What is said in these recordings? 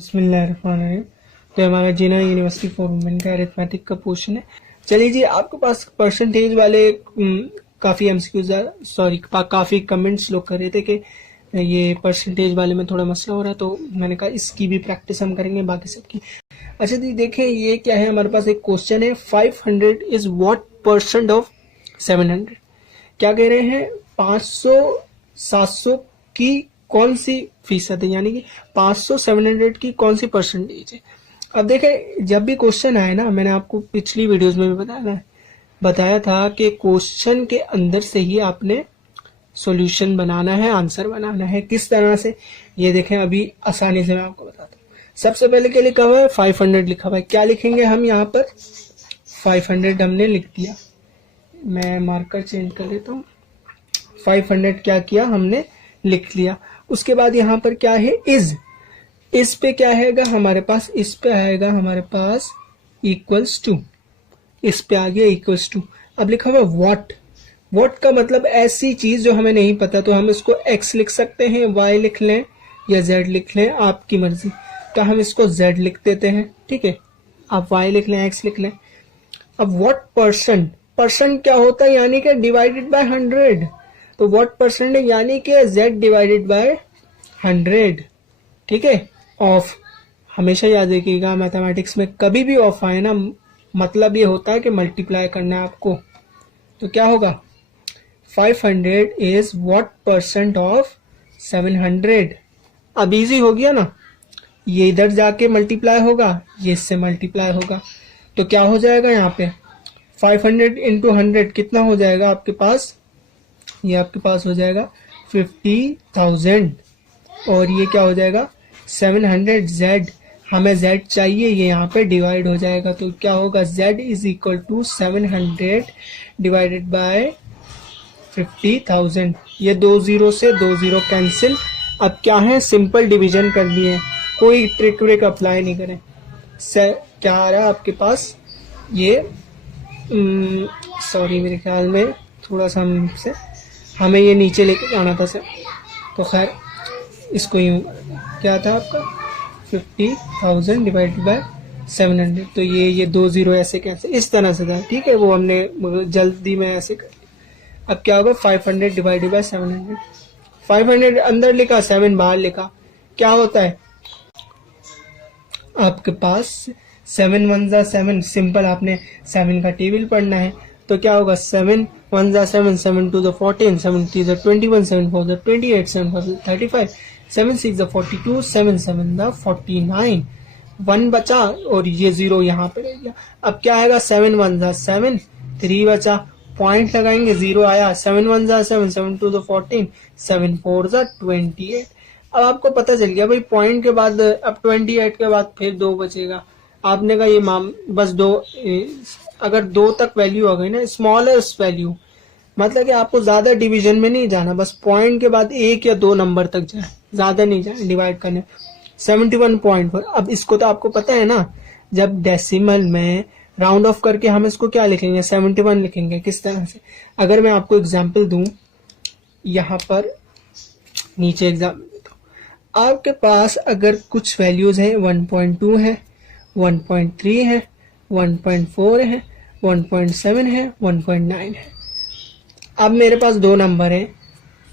बिस्मिल्लाहिर्रहमानिर्रहीम। तो हमारा जीना यूनिवर्सिटी फॉर वुमेन का अरिथमेटिक का पोर्शन है। चलिए जी, आपके पास परसेंटेज वाले काफ़ी एमसीक्यूज काफ़ी कमेंट्स लोग कर रहे थे कि ये परसेंटेज वाले में थोड़ा मसला हो रहा है, तो मैंने कहा इसकी भी प्रैक्टिस हम करेंगे बाकी सबकी। अच्छा जी, देखें ये क्या है, हमारे पास एक क्वेश्चन है 500 इज व्हाट परसेंट ऑफ 700। क्या कह रहे हैं, 500 700 की कौन सी फीसद है, यानी कि 500 700 की कौन सी परसेंटेज है। अब देखें, जब भी क्वेश्चन आए ना, मैंने आपको पिछली वीडियोस में भी बताया था कि क्वेश्चन के अंदर से ही आपने सॉल्यूशन बनाना है, आंसर बनाना है। किस तरह से, ये देखें अभी आसानी से मैं आपको बताता हूँ। सबसे पहले क्या लिखा हुआ है, 500 लिखा हुआ है। क्या लिखेंगे हम यहाँ पर, 500 हमने लिख दिया। मैं मार्कर चेंज कर लेता हूँ। 500 क्या किया हमने, लिख लिया। उसके बाद यहाँ पर क्या है, इस पे क्या आएगा हमारे पास, इस पे आएगा हमारे पास इक्वल्स टू, इस पे आ गया इक्वल्स टू। अब लिखा हुआ व्हाट का मतलब ऐसी चीज जो हमें नहीं पता, तो हम इसको x लिख सकते हैं, y लिख लें या z लिख लें, आपकी मर्जी। तो हम इसको z लिख देते हैं, ठीक है। आप y लिख लें, x लिख लें। अब व्हाट परसेंट क्या होता है, यानी कि डिवाइडेड बाय 100। तो व्हाट परसेंट है, यानी कि z डिवाइडेड बाय 100, ठीक है। ऑफ, हमेशा याद रखिएगा मैथमेटिक्स में कभी भी ऑफ आए ना, मतलब ये होता है कि मल्टीप्लाई करना है आपको। तो क्या होगा, 500 इज व्हाट परसेंट ऑफ 700। अब इजी हो गया ना, ये इधर जाके मल्टीप्लाई होगा, ये इससे मल्टीप्लाई होगा। तो क्या हो जाएगा यहाँ पे, 500 इंटू 100 कितना हो जाएगा आपके पास, ये आपके पास हो जाएगा 50,000। और ये क्या हो जाएगा 700 z, हमें z चाहिए, ये यहाँ पे डिवाइड हो जाएगा। तो क्या होगा, z is equal to 700 divided by 50,000। ये 2 0 से 2 0 कैंसिल। अब क्या है, सिंपल डिवीजन कर दिए, कोई ट्रिक व्रिक अप्लाई नहीं करें। क्या आ रहा है आपके पास, ये सॉरी मेरे ख्याल में थोड़ा सा हमसे हमें ये नीचे लेके जाना था सर, तो खैर इसको यूँ, क्या था आपका 50,000 डिवाइडेड बाय 700। तो ये 2 0 ऐसे कैसे, इस तरह से था, ठीक है। वो हमने जल्दी में ऐसे कर लिया। अब क्या होगा, 500 डिवाइडेड बाय 700, 500 अंदर लिखा, 7 बाहर लिखा। क्या होता है आपके पास, 7 1 जा 7, सिंपल आपने 7 का टेबल पढ़ना है। तो क्या होगा, 7 1 जा 7, 7 2 जा 14, 7 3 जा 21, 7 4 जा 28, 7 4 जा 35, 7 6 जा 42, 7 7 जा 49। 1 बचा और ये 0 यहाँ पे रह गया। अब क्या आएगा, 7 1 जा 7, 3 बचा, पॉइंट लगाएंगे, 0 आया। 7 1 जा 7, 7 2 जा 14, 7 4 जा 28। अब आपको पता चल गया भाई, पॉइंट के बाद अब 28 के बाद फिर 2 बचेगा। आपने कहा ये बस 2, अगर 2 तक वैल्यू आ गई ना, स्मॉलेस्ट वैल्यू, मतलब कि आपको ज्यादा डिवीजन में नहीं जाना, बस पॉइंट के बाद 1 या 2 नंबर तक जाए, ज्यादा नहीं जाए डिवाइड करने। 71.4। अब इसको तो आपको पता है ना, जब डेसिमल में राउंड ऑफ करके हम इसको क्या लिखेंगे, 71 लिखेंगे। किस तरह से, अगर मैं आपको एग्जाम्पल दूं, यहाँ पर नीचे एग्जाम्पल देता हूँ। आपके पास अगर कुछ वैल्यूज हैं, 1.2 है, 1.3 है, 1.4 है, 1.7 है, 1.9 है। अब मेरे पास 2 नंबर हैं,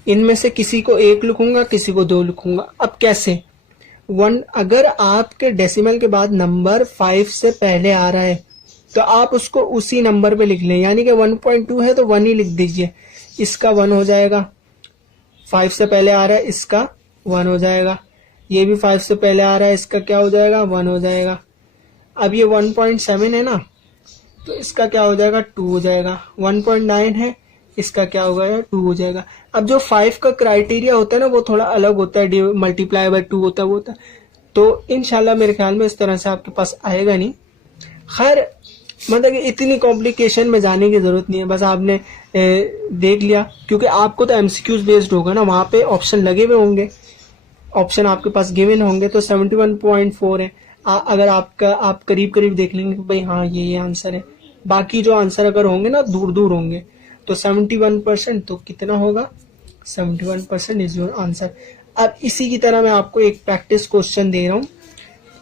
इनमें से किसी को 1 लिखूंगा, किसी को 2 लिखूंगा। अब कैसे, 1, अगर आपके डेसिमल के बाद नंबर 5 से पहले आ रहा है तो आप उसको उसी नंबर पे लिख लें, यानी कि 1.2 है तो 1 ही लिख दीजिए, इसका 1 हो जाएगा। 5 से पहले आ रहा है, इसका 1 हो जाएगा। ये भी 5 से पहले आ रहा है, इसका क्या हो जाएगा, 1 हो जाएगा। अब ये 1.7 है ना, तो इसका क्या हो जाएगा, 2 हो जाएगा। 1.9 है, इसका क्या होगा, 2 हो जाएगा। अब जो 5 का क्राइटेरिया होता है ना, वो थोड़ा अलग होता है, मल्टीप्लाई बाय 2 होता है, वो होता है। तो इंशाल्लाह मेरे ख्याल में इस तरह से आपके पास आएगा नहीं। खैर, मतलब कि इतनी कॉम्प्लिकेशन में जाने की जरूरत नहीं है, बस आपने देख लिया, क्योंकि आपको तो एमसीक्यूज बेस्ड होगा ना, वहां पे ऑप्शन लगे हुए होंगे, ऑप्शन आपके पास गिवन होंगे। तो 71.4 है। अगर आप करीब करीब देख लेंगे भाई, हाँ ये आंसर है। बाकी जो आंसर अगर होंगे ना, दूर दूर होंगे, तो 71%, तो कितना होगा, 71% इज योर आंसर। अब इसी की तरह मैं आपको एक प्रैक्टिस क्वेश्चन दे रहा हूँ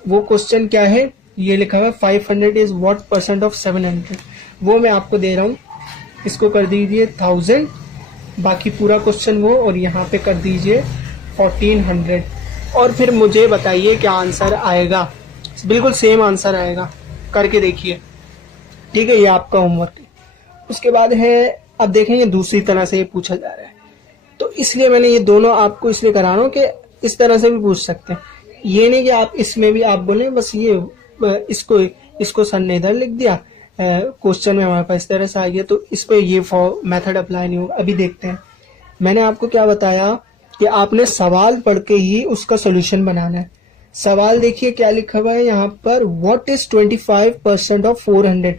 वो क्वेश्चन क्या है, ये लिखा हुआ है 500 इज व्हाट परसेंट ऑफ 700, वो मैं आपको दे रहा हूँ। इसको कर दीजिए 1000, बाकी पूरा क्वेश्चन वो, और यहाँ पे कर दीजिए 1400, और फिर मुझे बताइए क्या आंसर आएगा। बिल्कुल सेम आंसर आएगा, करके देखिए, ठीक है। ये आपका होमवर्क है। उसके बाद है, अब देखें ये दूसरी तरह से ये पूछा जा रहा है, तो इसलिए मैंने ये दोनों आपको इसलिए करा रहा हूँ कि इस तरह से भी पूछ सकते हैं। ये नहीं कि आप इसमें भी आप बोले बस ये इसको सर ने इधर लिख दिया, क्वेश्चन में हमारे पास इस तरह से आ गया, तो इस पे ये मेथड अप्लाई नहीं होगा। अभी देखते हैं, मैंने आपको क्या बताया कि आपने सवाल पढ़ के ही उसका सोल्यूशन बनाना है। सवाल देखिए क्या लिखा हुआ है यहाँ पर, व्हाट इज 25% ऑफ 400।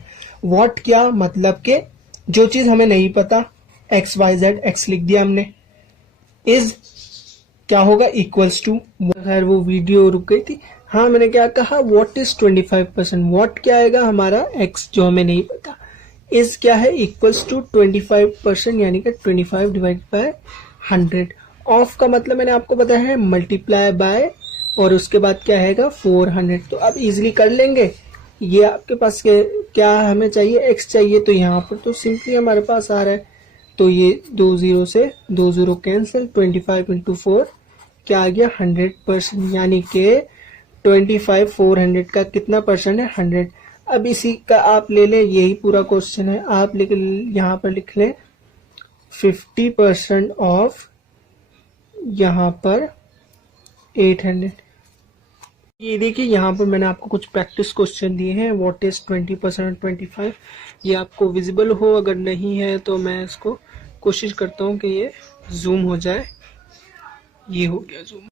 व्हाट क्या मतलब के जो चीज हमें नहीं पता, एक्स वाई जेड, एक्स लिख दिया हमने, इज क्या होगा, इक्वल्स टू, खैर वो वीडियो रुक गई थी। हाँ मैंने क्या कहा, व्हाट इज 25%, व्हाट क्या आएगा हमारा एक्स जो हमें नहीं पता, इज क्या है, इक्वल्स टू 25%, यानी कि 25 डिवाइड बाय 100। ऑफ का मतलब मैंने आपको बताया है मल्टीप्लाई बाय, और उसके बाद क्या आएगा 400। तो अब इजीली कर लेंगे। ये आपके पास क्या हमें चाहिए, एक्स चाहिए, तो यहाँ पर तो सिंपली हमारे पास आ रहा है, तो ये 2 0 से 2 0 कैंसिल, 25 इंटू 4 क्या आ गया 100%, यानी कि 25 400 का कितना परसेंट है 100। अब इसी का आप ले लें, यही पूरा क्वेश्चन है, आप यहाँ पर लिख लें 50% ऑफ यहाँ पर 800। ये देखिए यहाँ पर मैंने आपको कुछ प्रैक्टिस क्वेश्चन दिए हैं, व्हाट इज 20% 25, ये आपको विजिबल हो, अगर नहीं है तो मैं इसको कोशिश करता हूँ कि ये जूम हो जाए। ये हो गया जूम।